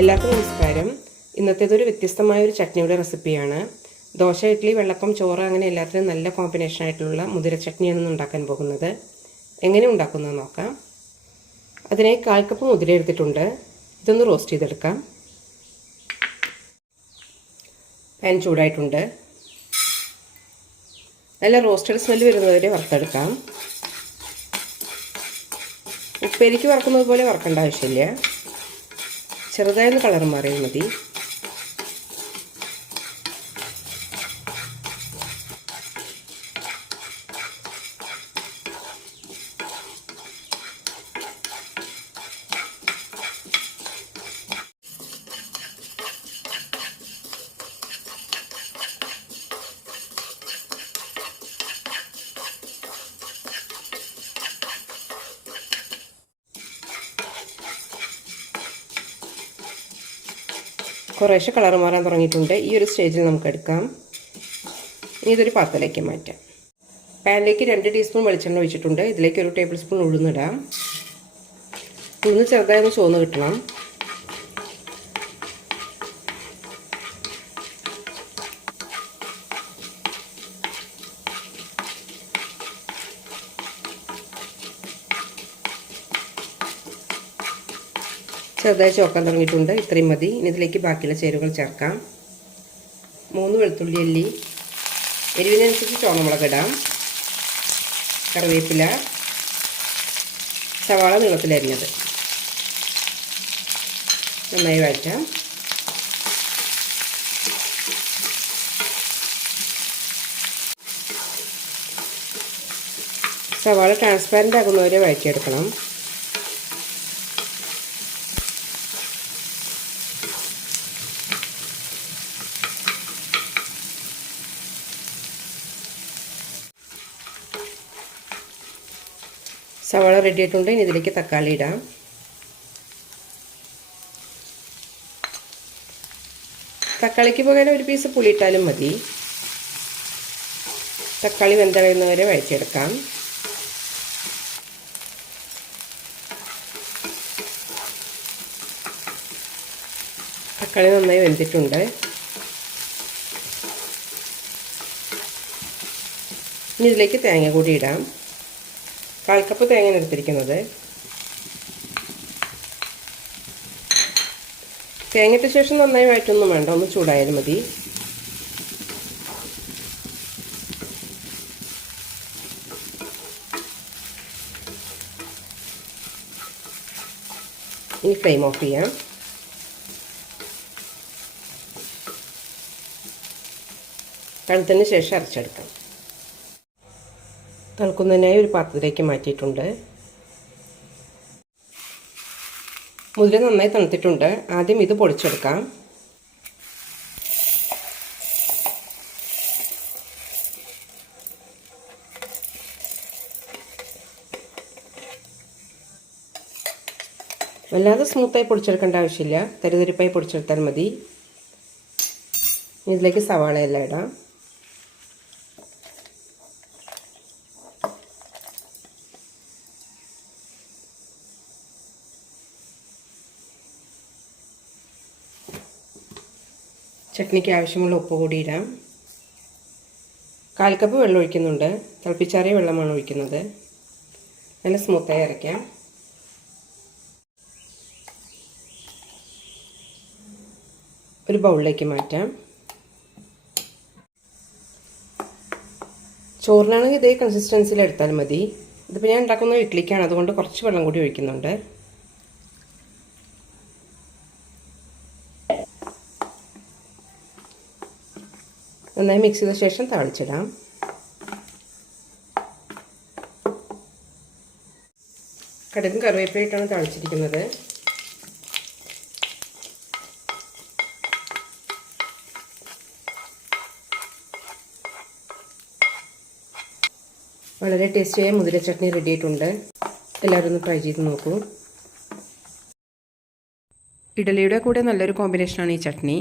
എല്ലാവർക്കും നമസ്കാരം. ഇന്നത്തേതൊരു വ്യത്യസ്തമായ ഒരു ചട്നിയുടെ റെസിപ്പിയാണ്. ദോശ ഇഡ്ഡലി വെള്ളപ്പം ചോറ് അങ്ങനെ എല്ലാത്തിനും നല്ല കോമ്പിനേഷൻ ആയിട്ടുള്ള മുതിര ചട്നിയാണ് ഇന്ന് ഉണ്ടാക്കാൻ പോകുന്നത്. എങ്ങനെ ഉണ്ടാക്കുന്നത് നോക്കാം. അതിനായി കാൽ കപ്പ് മുതിര എടുത്തിട്ടുണ്ട്. ഇതൊന്ന് റോസ്റ്റ് ചെയ്തെടുക്കാം. പാൻ ചൂടായിട്ടുണ്ട്. നല്ല റോസ്റ്റഡ് സ്മെല്ല് വരുന്നവരെ വറുത്തെടുക്കാം. ഉപ്പേരിക്ക് വറക്കുന്നത് പോലെ വറക്കേണ്ട ആവശ്യമില്ല. ചെറുതായൊന്ന് കളർ മാറിയാൽ മതി. കുറേശ്ശെ കളർ മാറാൻ തുടങ്ങിയിട്ടുണ്ട്. ഈ ഒരു സ്റ്റേജിൽ നമുക്ക് എടുക്കാം. ഇനി ഇതൊരു പാത്രത്തിലേക്ക് മാറ്റാം. പാനിലേക്ക് രണ്ട് ടീസ്പൂൺ വെളിച്ചെണ്ണ ഒഴിച്ചിട്ടുണ്ട്. ഇതിലേക്ക് ഒരു ടേബിൾ സ്പൂൺ ഉഴുന്നിടാം. ഉഴുന്ന് ചെറുതായി ഒന്ന് ചുവന്ന് കിട്ടണം. ചെറുതായി ചോക്കാൻ തുടങ്ങിയിട്ടുണ്ട്. ഇത്രയും മതി. ഇനി ഇതിലേക്ക് ബാക്കിയുള്ള ചേരുവകൾ ചേർക്കാം. മൂന്ന് വെളുത്തുള്ളി അല്ലി. എരിവിനനുസരിച്ച് ചോണമുളക് ഇടാം. കറിവേപ്പില. സവാള നീളത്തിലരിഞ്ഞത് നന്നായി വഴറ്റാം. സവാള ട്രാൻസ്പാരന്റ് ആകുന്നവരെ വഴറ്റിയെടുക്കണം. സവാള റെഡി ആയിട്ടുണ്ട് ഇനി ഇതിലേക്ക് തക്കാളി ഇടാം. തക്കാളിക്ക് പകരം ഒരു പീസ് പുളി ഇട്ടാലും മതി. തക്കാളി വെന്തളയുന്നവരെ വഴച്ചെടുക്കാം തക്കാളി നന്നായി വെന്തിട്ടുണ്ട്. ഇനി ഇതിലേക്ക് തേങ്ങ കൂടി ഇടാം. കാൽ കപ്പ് തേങ്ങ എടുത്തിരിക്കുന്നത് തേങ്ങയിട്ട ശേഷം നന്നായി വഴറ്റൊന്നും വേണ്ട ഒന്ന് ചൂടായാലും മതി. ഇനി ഫ്ലെയിം ഓഫ് ചെയ്യാം. തണുത്തതിന് ശേഷം അരച്ചെടുക്കാം. തണുക്കുന്നതിനായി ഒരു പാത്രത്തിലേക്ക് മാറ്റിയിട്ടുണ്ട്. മുതിര നന്നായി തണുത്തിട്ടുണ്ട്. ആദ്യം ഇത് പൊടിച്ചെടുക്കാം. വല്ലാതെ സ്മൂത്തായി പൊടിച്ചെടുക്കേണ്ട ആവശ്യമില്ല. തരിതരിപ്പായി പൊടിച്ചെടുത്താൽ മതി. ഇതിലേക്ക് സവാളയെല്ലാം ഇടാം. ചട്നിക്ക് ആവശ്യമുള്ള ഉപ്പ് കൂടി ഇടാം. കാൽ കപ്പ് വെള്ളം ഒഴിക്കുന്നുണ്ട്. തിളപ്പിച്ചാറിയ വെള്ളമാണ് ഒഴിക്കുന്നത്. നല്ല സ്മൂത്തായി അരയ്ക്കാം. ഒരു ബൗളിലേക്ക് മാറ്റാം. ചോറിനാണെങ്കിൽ ഇതേ കൺസിസ്റ്റൻസിയിൽ എടുത്താൽ മതി. ഇതിപ്പോൾ ഞാൻ ഉണ്ടാക്കുന്ന ഇഡ്ലിക്കാണ് അതുകൊണ്ട് കുറച്ച് വെള്ളം കൂടി ഒഴിക്കുന്നുണ്ട്. നന്നായി മിക്സ് ചെയ്ത ശേഷം താളിച്ചിടാം. കടുകും കറിവേപ്പിലയിട്ടാണ് താളിച്ചിരിക്കുന്നത്. വളരെ ടേസ്റ്റിയായ മുതിര ചട്നി റെഡി ആയിട്ടുണ്ട്. എല്ലാവരും ഒന്ന് ട്രൈ ചെയ്ത് നോക്കൂ. ഇഡലിയുടെ കൂടെ നല്ലൊരു കോമ്പിനേഷനാണ് ഈ ചട്നി.